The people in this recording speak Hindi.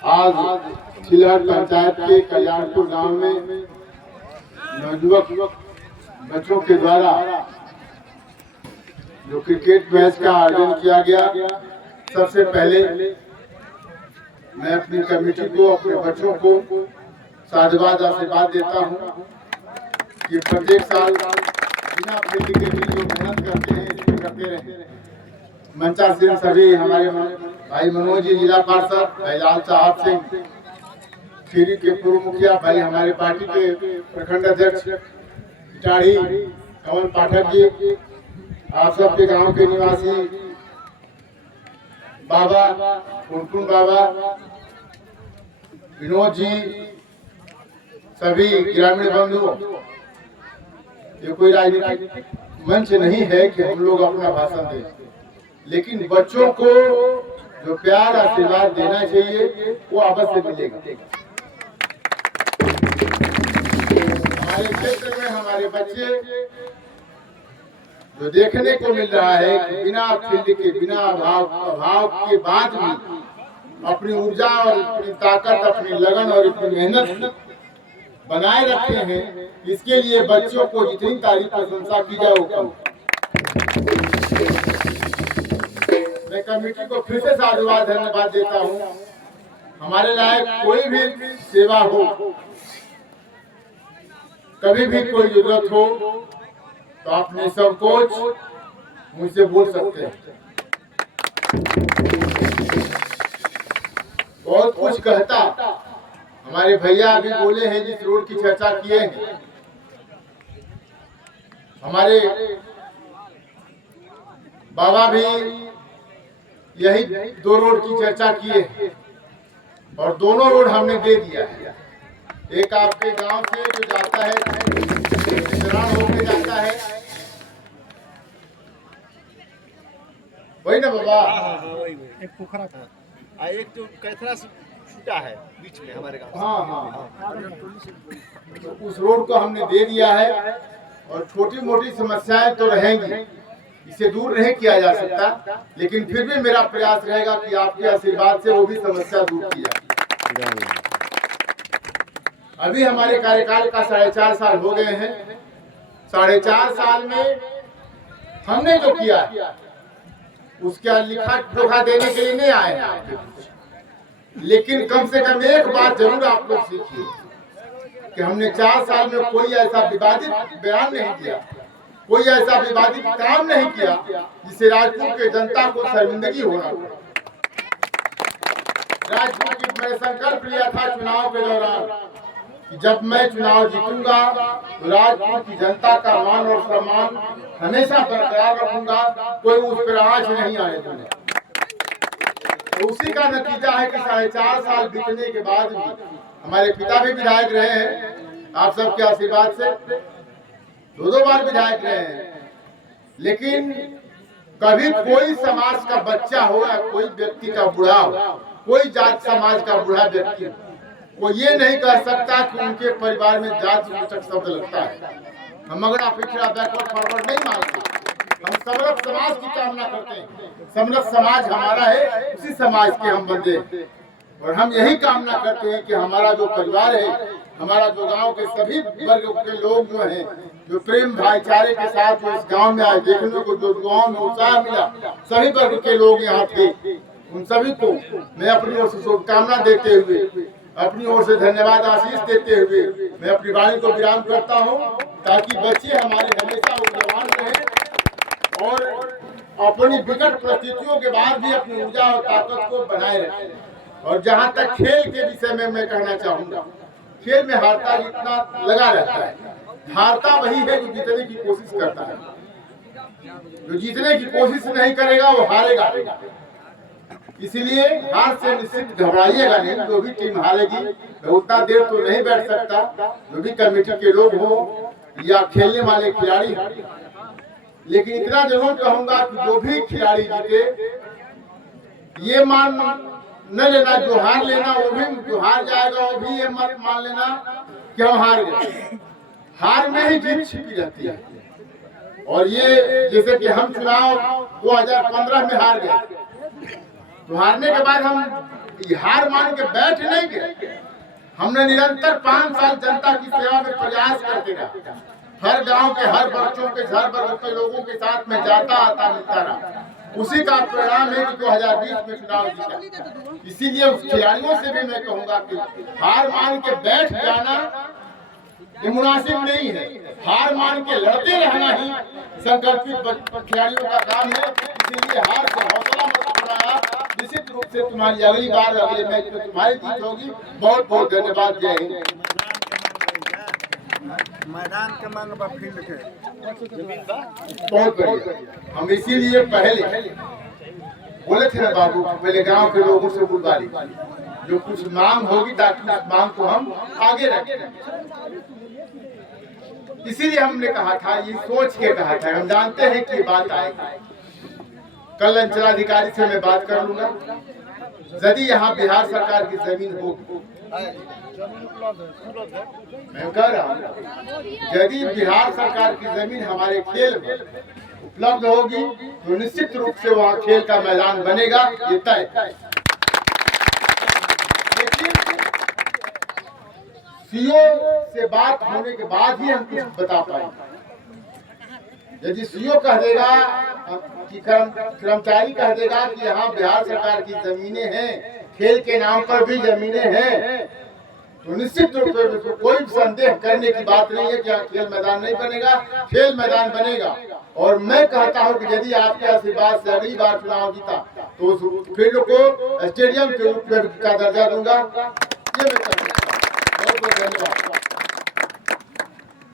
आज चिल्हट पंचायत के कल्याणपुर गांव में नवयुवक बच्चों के द्वारा जो क्रिकेट मैच का आयोजन किया गया, सबसे पहले मैं अपनी कमेटी को, अपने बच्चों को साधुवाद आशीर्वाद देता हूं कि प्रत्येक साल बिना फील्ड के भी जो मेहनत करते हैं इसको करते रहे। मंचासीन सभी हमारे भाई मनोज जी, जिला पार्षद भाई लाल साहब सिंह, खीरी के पूर्व मुखिया भाई, हमारे पार्टी के प्रखंड अध्यक्ष टाढ़ी कमल पाठक जी, आप सबके गांव के निवासी बाबा कुनकुन बाबा, विनोद जी, सभी ग्रामीण बंधुओं, ये कोई राजनीतिक मंच नहीं है कि हम लोग अपना भाषण दें, लेकिन बच्चों को जो प्यार आशीर्वाद देना चाहिए वो अवश्य मिलेगा। हमारे क्षेत्र में हमारे बच्चे जो देखने को मिल रहा है कि बिना फील्ड के, बिना अभाव के बाद भी अपनी ऊर्जा और अपनी ताकत, अपनी लगन और अपनी मेहनत बनाए रखे हैं, इसके लिए बच्चों को जितनी तारीफ प्रशंसा की जाए वो कम। मैं कमेटी को फिर से साधुवाद धन्यवाद देता हूँ। हमारे लायक कोई भी सेवा हो, कभी भी कोई जरूरत हो तो आप निसंकोच मुझसे बोल सकते हैं। बहुत कुछ कहता हमारे भैया अभी बोले हैं, जिस रोड की चर्चा किए हैं, हमारे बाबा भी यही 2 रोड की चर्चा किए और दोनों रोड हमने दे दिया है। एक आपके गांव से जो जाता है, होके जाता है, वही ना बाबा? एक पोखरा था, एक जो कैथरा छूटा है बीच में हमारे गांव। हाँ। तो उस रोड को हमने दे दिया है और छोटी मोटी समस्याएं तो रहेंगी, इसे दूर नहीं किया जा सकता, लेकिन फिर भी मेरा प्रयास रहेगा कि आपके आशीर्वाद से वो भी समस्या दूर की जाए। अभी हमारे कार्यकाल का 4.5 साल हो गए हैं। 4.5 साल में हमने जो किया उसका लिखा जोखा देने के लिए नहीं आए हैं, लेकिन कम से कम एक बात जरूर आप लोग सीखिए कि हमने 4 साल में कोई ऐसा विवादित बयान नहीं किया, कोई ऐसा विवादित काम नहीं किया जिससे राजपुर के जनता को शर्मिंदगी होना पड़े। राजपुर की मैं संकल्प लिया था चुनाव के दौरान कि जब मैं चुनाव जीतूंगा तो राजपुर की जनता का मान और सम्मान हमेशा बरकरार रखूंगा, कोई उस पर आँच नहीं आने दूंगा। तो उसी का नतीजा है कि 4.5 साल बीतने के बाद भी हमारे पिता भी विधायक रहे हैं, आप सबके आशीर्वाद से 2 बार विधायक रहे हैं, लेकिन कभी कोई समाज का बच्चा हो या कोई व्यक्ति का बूढ़ा हो, कोई जात समाज का बूढ़ा व्यक्ति हो, वो ये नहीं कह सकता कि उनके परिवार में जात सूचक शब्द लगता है। हम अगर पिछड़ा बैकवर्ड फॉरवर्ड नहीं मानते, हम समरस समाज की कामना करते हैं। समरस समाज हमारा है, उसी समाज के हम बंदे हैं और हम यही कामना करते हैं कि हमारा जो परिवार है, हमारा जो गांव के सभी वर्ग के लोग जो हैं, जो प्रेम भाईचारे के साथ जो इस गांव में आए, देखने को जो गांव में उत्साह मिला, सभी वर्ग के लोग यहाँ थे, उन सभी को मैं अपनी ओर से शुभकामना देते हुए, अपनी ओर से धन्यवाद आशीष देते हुए मैं अपनी वाणी को विराम करता हूँ, ताकि बच्चे हमारे हमेशा ऊर्जावान रहें और अपनी विकट परिस्थितियों के बाद भी अपनी ऊर्जा और ताकत को बनाए रखें। और जहाँ तक खेल के विषय में मैं कहना चाहूँगा, खेल में हारता इतना लगा रहता है, हारता वही है जो जीतने की कोशिश करता है, जो जीतने की कोशिश नहीं करेगा वो हारेगा। इसलिए हार से निश्चित घबराइएगा नहीं। जो भी टीम हारेगी मैं उतना देर तो नहीं बैठ सकता, जो भी कमेटी के लोग हो या खेलने वाले खिलाड़ी, लेकिन इतना जरूर कहूंगा कि जो भी खिलाड़ी जीते, ये मान न लेना, जो हार लेना वो भी, जो हार जाएगा वो भी ये मत मान लेना कि हम हार गए। हार में ही जीत छिपी रहती है। और ये जैसे कि हम चुनाव 2015 में हार गए, तो हारने के बाद हम ये हार मान के बैठ नहीं गए। हमने निरंतर 5 साल जनता की सेवा में प्रयास करते रहा। हर गांव के हर बच्चों के हर वर्ग के लोगों के साथ में जाता आता मिलता रहा। उसी का परिणाम है कि 2020 में चुनाव जीता। इसीलिए उस खिलाड़ियों से भी मैं कहूंगा कि हार मान के बैठ जाना ये मुनासिब नहीं है। हार मान के लड़ते रहना ही संकल्पित खिलाड़ियों का काम है। इसीलिए हार से हौसला मत बढ़ाया। निश्चित रूप से तुम्हारी अगली बार अगले मैच में तुम्हारी जीत होगी। बहुत बहुत धन्यवाद। जय हिंद। मैदान के मांग बा फील्ड के जमीन बा बहुत बढ़िया। हम इसीलिए पहले बोले थे ना बाबू, पहले गांव के लोगों से बुलवा ली जो कुछ मांग होगी ताकि उस मांग को हम आगे रखें। इसीलिए हमने कहा था, ये सोच के कहा था। हम जानते हैं कि बात आएगी। कल अंचलाधिकारी से मैं बात कर लूंगा। यदि यहाँ बिहार सरकार की जमीन होगी, मैं कह रहा हूँ यदि बिहार सरकार की जमीन हमारे खेल में उपलब्ध होगी तो निश्चित रूप से वहाँ खेल का मैदान बनेगा, ये तय। लेकिन सीओ से बात होने के बाद ही हम कुछ बता पाएंगे। यदि सीओ कह देगा कि कर्मचारी कह देगा कि यहाँ बिहार सरकार की जमीनें हैं, खेल के नाम पर भी जमीनें हैं, तो निश्चित रूप से कोई संदेह करने की बात नहीं है कि यहाँ खेल मैदान नहीं बनेगा। खेल मैदान बनेगा। और मैं कहता हूँ कि यदि आपके आशीर्वाद से अगली बार चुनाव जीता तो उस फील्ड को स्टेडियम के रूप में का दर्जा दूंगा। ये मैं कहता हूँ। बहुत बहुत धन्यवाद।